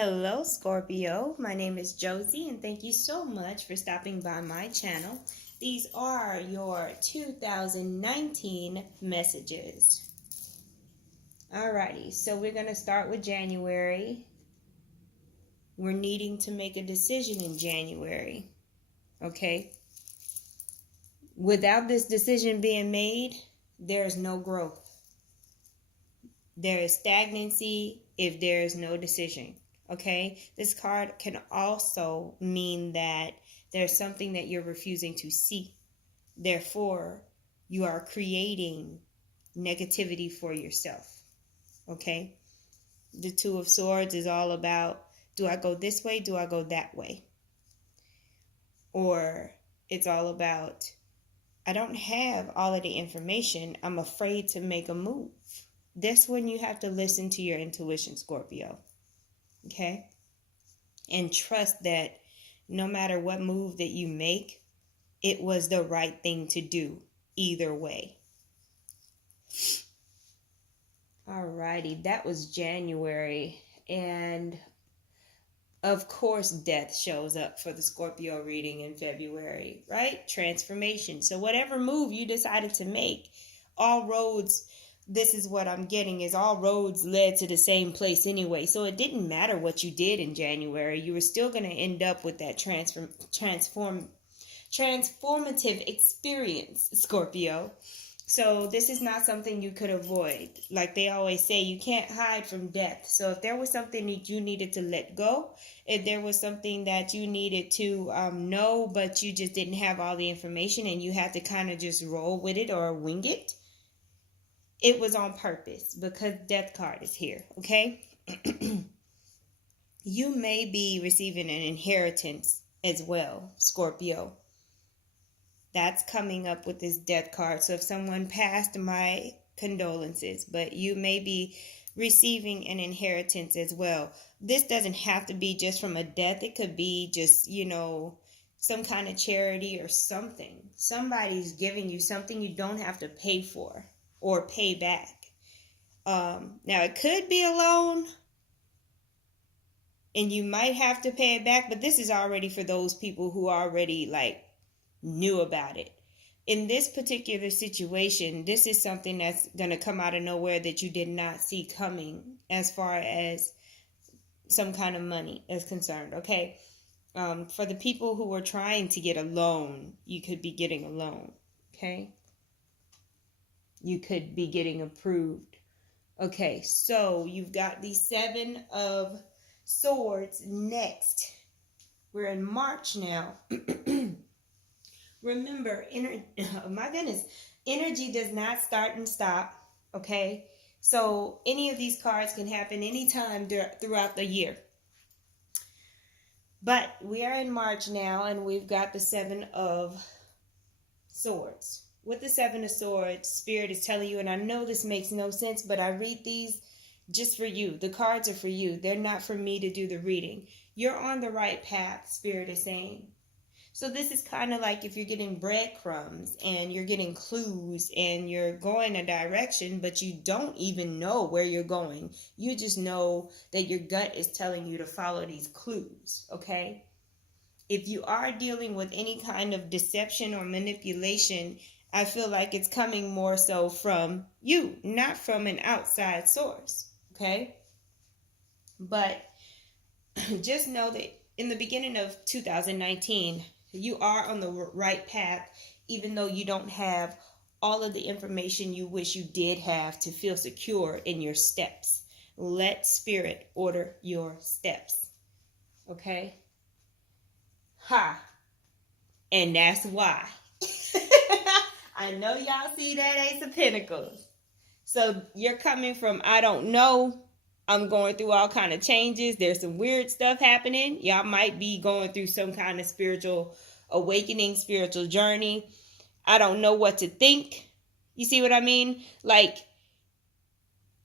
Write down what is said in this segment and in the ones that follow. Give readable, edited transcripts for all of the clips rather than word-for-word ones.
Hello, Scorpio. My name is Josie, and thank you so much for stopping by my channel. These are your 2019 messages. Alrighty, so we're going to start with January. We're needing to make a decision in January, okay? Without this decision being made, there is no growth. There is stagnancy if there is no decision. Okay, this card can also mean that there's something that you're refusing to see. Therefore, you are creating negativity for yourself. Okay, the Two of Swords is all about, do I go this way? Do I go that way? Or it's all about, I don't have all of the information. I'm afraid to make a move. That's when you have to listen to your intuition, Scorpio. Okay? And trust that no matter what move that you make, it was the right thing to do either way. Alrighty, that was January. And of course, death shows up for the Scorpio reading in February, right? Transformation. So whatever move you decided to make, all roads, this is what I'm getting, is all roads led to the same place anyway. So it didn't matter what you did in January. You were still going to end up with that transformative experience, Scorpio. So this is not something you could avoid. Like they always say, you can't hide from death. So if there was something that you needed to let go, if there was something that you needed to know, but you just didn't have all the information and you had to kind of just roll with it or wing it, it was on purpose because death card is here, okay? You may be receiving an inheritance as well, Scorpio. That's coming up with this death card. So if someone passed, my condolences, but you may be receiving an inheritance as well. This doesn't have to be just from a death. It could be just, some kind of charity or something. Somebody's giving you something you don't have to pay for or pay back. Now it could be a loan and you might have to pay it back, but this is already for those people who already knew about it. In this particular situation, this is something that's going to come out of nowhere that you did not see coming as far as some kind of money is concerned, okay? For the people who are trying to get a loan, you could be getting a loan, okay? You could be getting approved. Okay, so you've got the Seven of Swords next. We're in March now. Remember, energy does not start and stop, okay? So any of these cards can happen anytime throughout the year. But we are in March now, and we've got the Seven of Swords. With the Seven of Swords, Spirit is telling you, and I know this makes no sense, but I read these just for you. The cards are for you. They're not for me to do the reading. You're on the right path, Spirit is saying. So this is kind of like if you're getting breadcrumbs and you're getting clues and you're going a direction, but you don't even know where you're going. You just know that your gut is telling you to follow these clues, okay? If you are dealing with any kind of deception or manipulation, I feel like it's coming more so from you, not from an outside source, okay? But just know that in the beginning of 2019, you are on the right path, even though you don't have all of the information you wish you did have to feel secure in your steps. Let Spirit order your steps, okay? Ha! And that's why. I know y'all see that Ace of Pentacles. So you're coming from, I don't know. I'm going through all kind of changes. There's some weird stuff happening. Y'all might be going through some kind of spiritual awakening, spiritual journey. I don't know what to think. You see what I mean?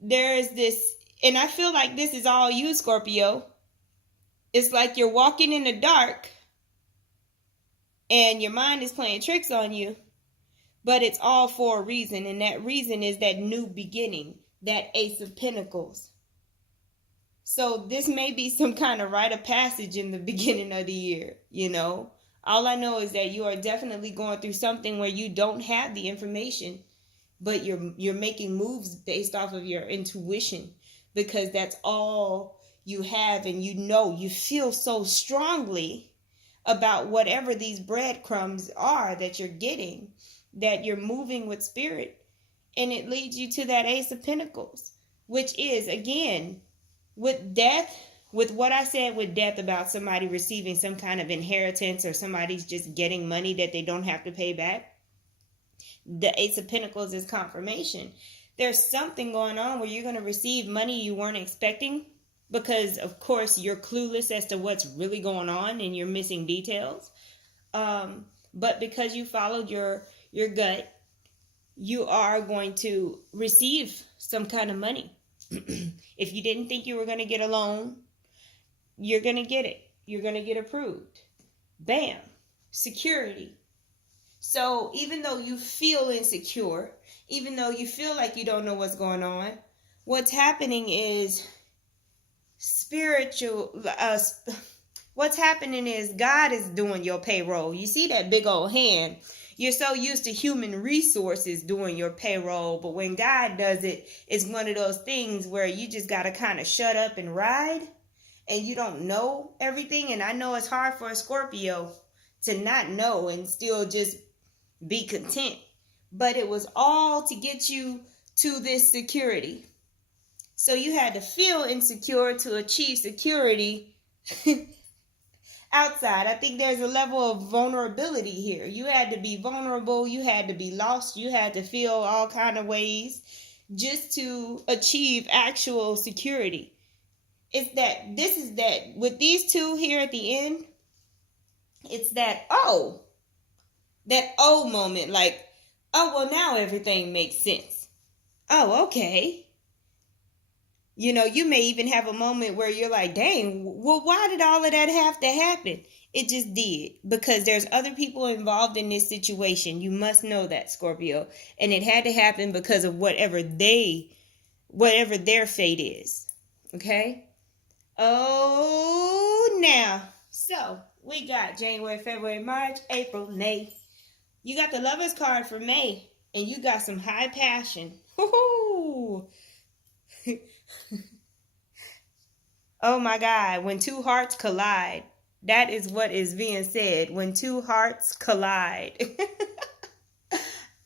There's this, and I feel like this is all you, Scorpio. It's like you're walking in the dark and your mind is playing tricks on you. But it's all for a reason, and that reason is that new beginning, that Ace of Pentacles. So this may be some kind of rite of passage in the beginning of the year, All I know is that you are definitely going through something where you don't have the information, but you're making moves based off of your intuition, because that's all you have, and you feel so strongly about whatever these breadcrumbs are that you're getting, that you're moving with spirit, and it leads you to that Ace of Pentacles, which is, again, with death, with what I said with death about somebody receiving some kind of inheritance, or somebody's just getting money that they don't have to pay back. The Ace of Pentacles is confirmation. There's something going on where you're going to receive money you weren't expecting, because of course you're clueless as to what's really going on and you're missing details. But because you followed your gut, you are going to receive some kind of money. If you didn't think you were going to get a loan, you're going to get it. You're going to get approved. Bam. Security. So even though you feel insecure, even though you feel like you don't know what's going on, what's happening is what's happening is God is doing your payroll. You see that big old hand? You're so used to human resources doing your payroll, but when God does it, it's one of those things where you just got to kind of shut up and ride, and you don't know everything. And I know it's hard for a Scorpio to not know and still just be content, but it was all to get you to this security. So you had to feel insecure to achieve security outside. I think there's a level of vulnerability here. You had to be vulnerable. You had to be lost. You had to feel all kind of ways just to achieve actual security. This is that with these two here at the end, it's that moment, like, oh, well, now everything makes sense. Oh, okay. You may even have a moment where you're like, dang, well, why did all of that have to happen? It just did, because there's other people involved in this situation. You must know that, Scorpio. And it had to happen because of whatever their fate is. Okay? Oh, now. So, we got January, February, March, April, May. You got the Lovers card for May, and you got some high passion. Woo-hoo! Oh my God, when two hearts collide. That is what is being said. When two hearts collide.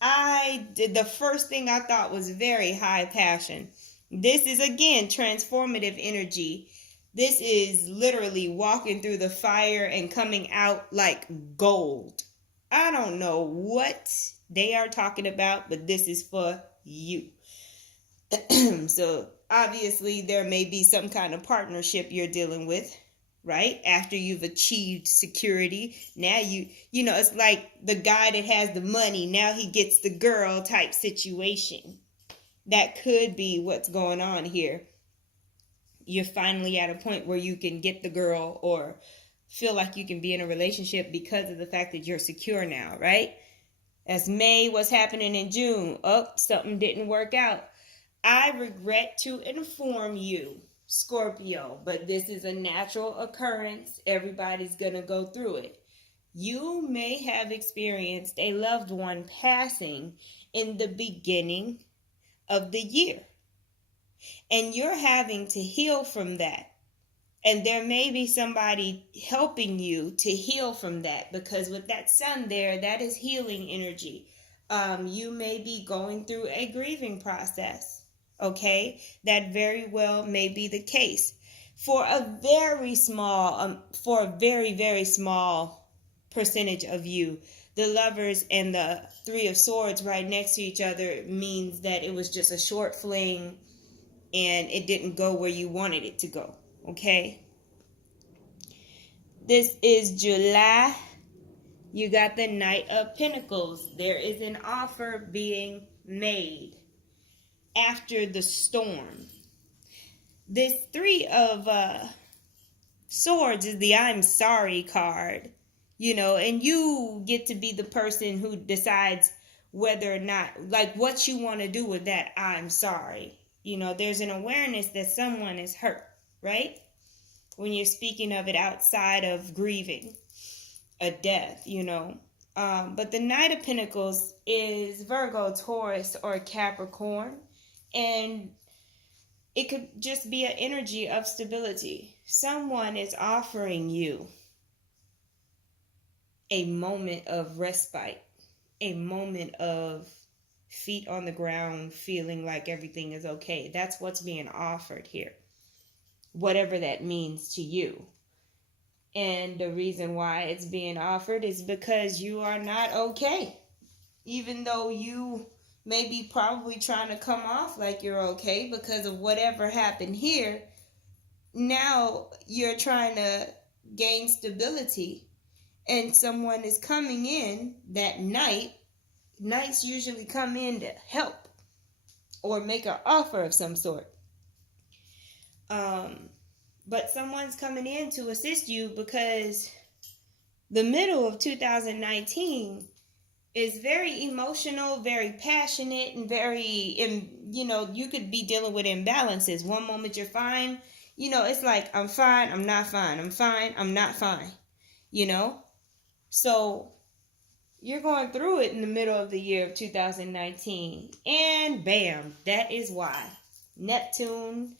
The first thing I thought was very high passion. This is, again, transformative energy. This is literally walking through the fire and coming out like gold. I don't know what they are talking about, but this is for you. So obviously there may be some kind of partnership you're dealing with, right? After you've achieved security, now it's like the guy that has the money, now he gets the girl type situation. That could be what's going on here. You're finally at a point where you can get the girl, or feel like you can be in a relationship because of the fact that you're secure now, right? That's May. What's happening in June? Oh, something didn't work out. I regret to inform you, Scorpio, but this is a natural occurrence. Everybody's going to go through it. You may have experienced a loved one passing in the beginning of the year, and you're having to heal from that. And there may be somebody helping you to heal from that, because with that sun there, that is healing energy. You may be going through a grieving process. Okay, that very well may be the case. For a very small, very small percentage of you, the Lovers and the Three of Swords right next to each other means that it was just a short fling and it didn't go where you wanted it to go. Okay, this is July. You got the Knight of Pentacles. There is an offer being made after the storm. This Three of Swords is the I'm sorry card, and you get to be the person who decides whether or not, like, what you want to do with that I'm sorry. There's an awareness that someone is hurt, right? When you're speaking of it outside of grieving a death, But the Knight of Pentacles is Virgo, Taurus, or Capricorn. And it could just be an energy of stability. Someone is offering you a moment of respite, a moment of feet on the ground, feeling like everything is okay. That's what's being offered here, whatever that means to you. And the reason why it's being offered is because you are not okay. Even though you may be probably trying to come off like you're okay because of whatever happened here, now you're trying to gain stability. And someone is coming in that night. Knights usually come in to help or make an offer of some sort. But someone's coming in to assist you because the middle of 2019 is very emotional, very passionate, and you could be dealing with imbalances. One moment you're fine. It's like, I'm fine, I'm not fine. I'm fine, I'm not fine. So you're going through it in the middle of the year of 2019. And bam, that is why. Neptune,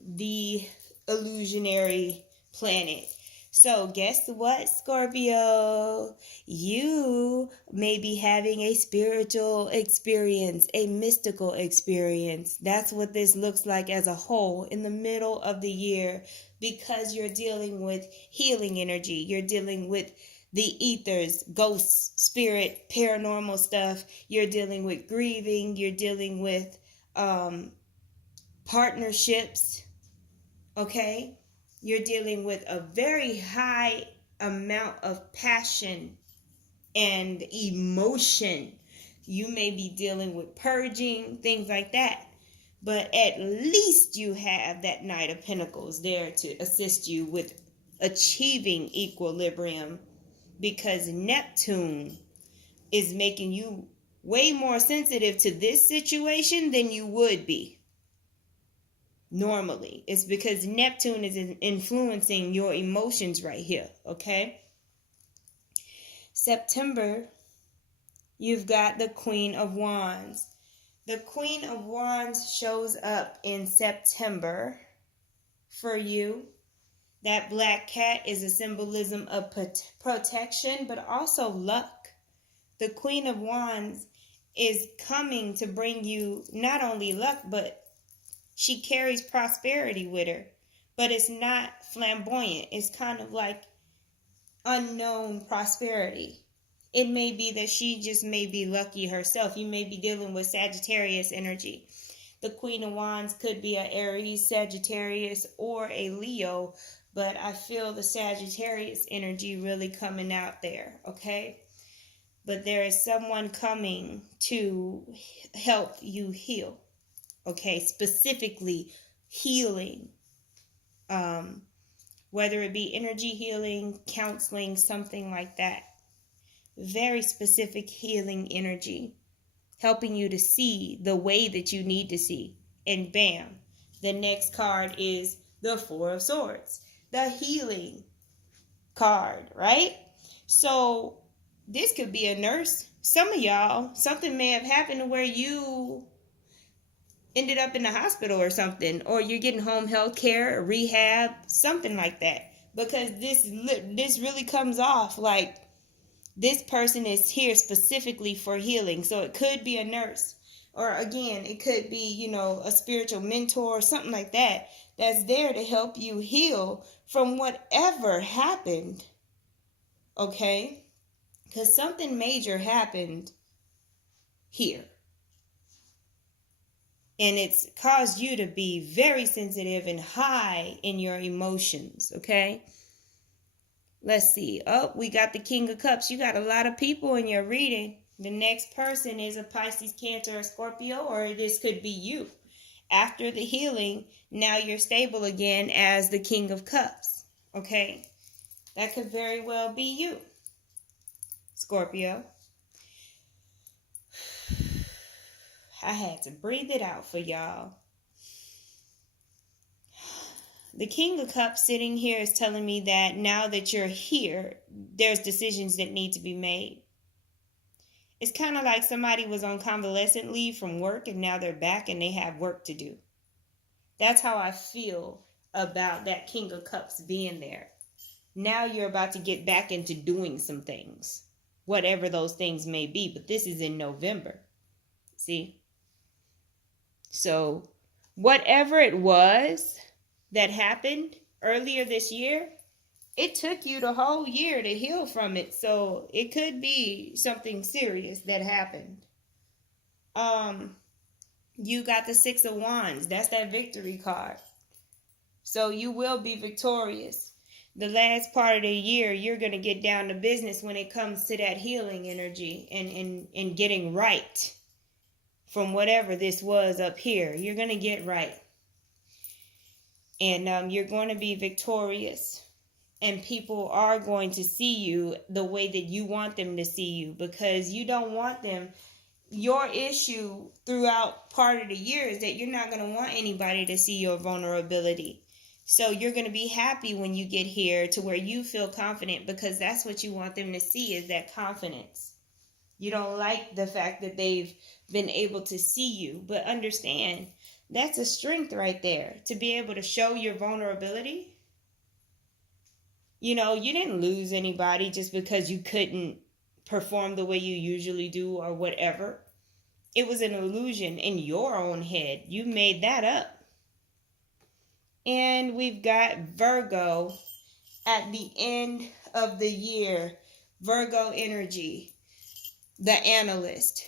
the illusionary planet. So guess what, Scorpio? You may be having a spiritual experience, a mystical experience. That's what this looks like as a whole in the middle of the year, because you're dealing with healing energy. You're dealing with the ethers, ghosts, spirit, paranormal stuff. You're dealing with grieving. You're dealing with partnerships. Okay? You're dealing with a very high amount of passion and emotion. You may be dealing with purging, things like that. But at least you have that Knight of Pentacles there to assist you with achieving equilibrium, because Neptune is making you way more sensitive to this situation than you would be normally. It's because Neptune is influencing your emotions right here, okay? September, you've got the Queen of Wands. The Queen of Wands shows up in September for you. That black cat is a symbolism of protection, but also luck. The Queen of Wands is coming to bring you not only luck, but she carries prosperity with her, but it's not flamboyant. It's kind of like unknown prosperity. It may be that she just may be lucky herself. You may be dealing with Sagittarius energy. The Queen of Wands could be an Aries, Sagittarius, or a Leo, but I feel the Sagittarius energy really coming out there, okay? But there is someone coming to help you heal. Okay, specifically healing, whether it be energy healing, counseling, something like that. Very specific healing energy, helping you to see the way that you need to see. And bam, the next card is the Four of Swords, the healing card, right? So this could be a nurse. Some of y'all, something may have happened to where you ended up in the hospital or something, or you're getting home health care or rehab, something like that, because this really comes off like this person is here specifically for healing. So it could be a nurse, or again, it could be, a spiritual mentor or something like that, that's there to help you heal from whatever happened, okay? Because something major happened here. And it's caused you to be very sensitive and high in your emotions, okay? Let's see. Oh, we got the King of Cups. You got a lot of people in your reading. The next person is a Pisces, Cancer, or Scorpio, or this could be you. After the healing, now you're stable again as the King of Cups, okay? That could very well be you, Scorpio. I had to breathe it out for y'all. The King of Cups sitting here is telling me that now that you're here, there's decisions that need to be made. It's kind of like somebody was on convalescent leave from work and now they're back and they have work to do. That's how I feel about that King of Cups being there. Now you're about to get back into doing some things, whatever those things may be. But this is in November. See? So whatever it was that happened earlier this year, it took you the whole year to heal from it. So it could be something serious that happened. You got the Six of Wands. That's that victory card. So you will be victorious. The last part of the year, you're going to get down to business when it comes to that healing energy and getting right from whatever this was up here. You're going to get right. And you're going to be victorious. And people are going to see you the way that you want them to see you, because you don't want them. Your issue throughout part of the year is that you're not going to want anybody to see your vulnerability. So you're going to be happy when you get here to where you feel confident, because that's what you want them to see, is that confidence. You don't like the fact that they've been able to see you, but understand that's a strength right there, to be able to show your vulnerability. You know, you didn't lose anybody just because you couldn't perform the way you usually do or whatever. It was an illusion in your own head. You made that up. And we've got Virgo at the end of the year. Virgo energy, the analyst.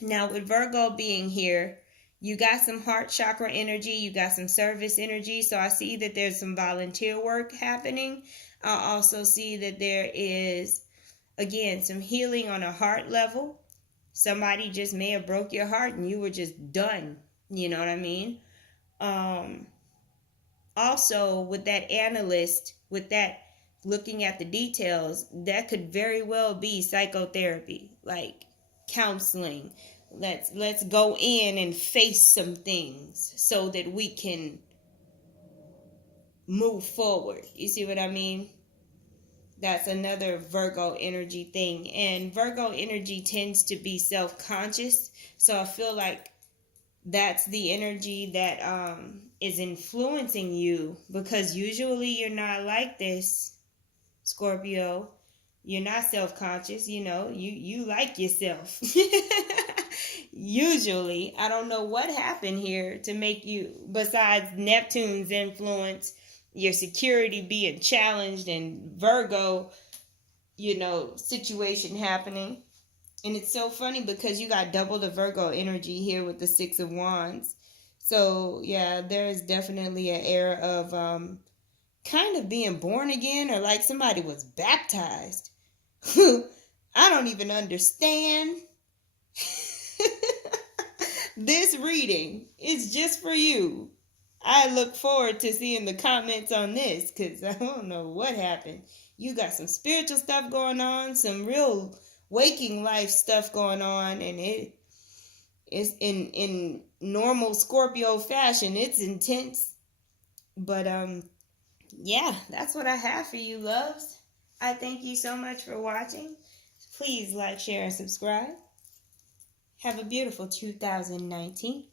Now with Virgo being here, you got some heart chakra energy. You got some service energy. So I see that there's some volunteer work happening. I also see that there is, again, some healing on a heart level. Somebody just may have broke your heart and you were just done. You know what I mean? Also, with that analyst, with that looking at the details, that could very well be psychotherapy, like counseling. Let's go in and face some things so that we can move forward. You see what I mean? That's another Virgo energy thing. And Virgo energy tends to be self-conscious. So I feel like that's the energy that is influencing you, because usually you're not like this, Scorpio. You're not self-conscious, you know, you like yourself. Usually, I don't know what happened here to make you, besides Neptune's influence, your security being challenged, and Virgo, you know, situation happening. And it's so funny because you got double the Virgo energy here with the Six of Wands. So, yeah, there is definitely an era of kind of being born again, or like somebody was baptized. I don't even understand. This reading is just for you. I look forward to seeing the comments on this, because I don't know what happened. You got some spiritual stuff going on, some real waking life stuff going on, and it is in normal Scorpio fashion. It's intense. But yeah, that's what I have for you, loves. I thank you so much for watching. Please like, share, and subscribe. Have a beautiful 2019.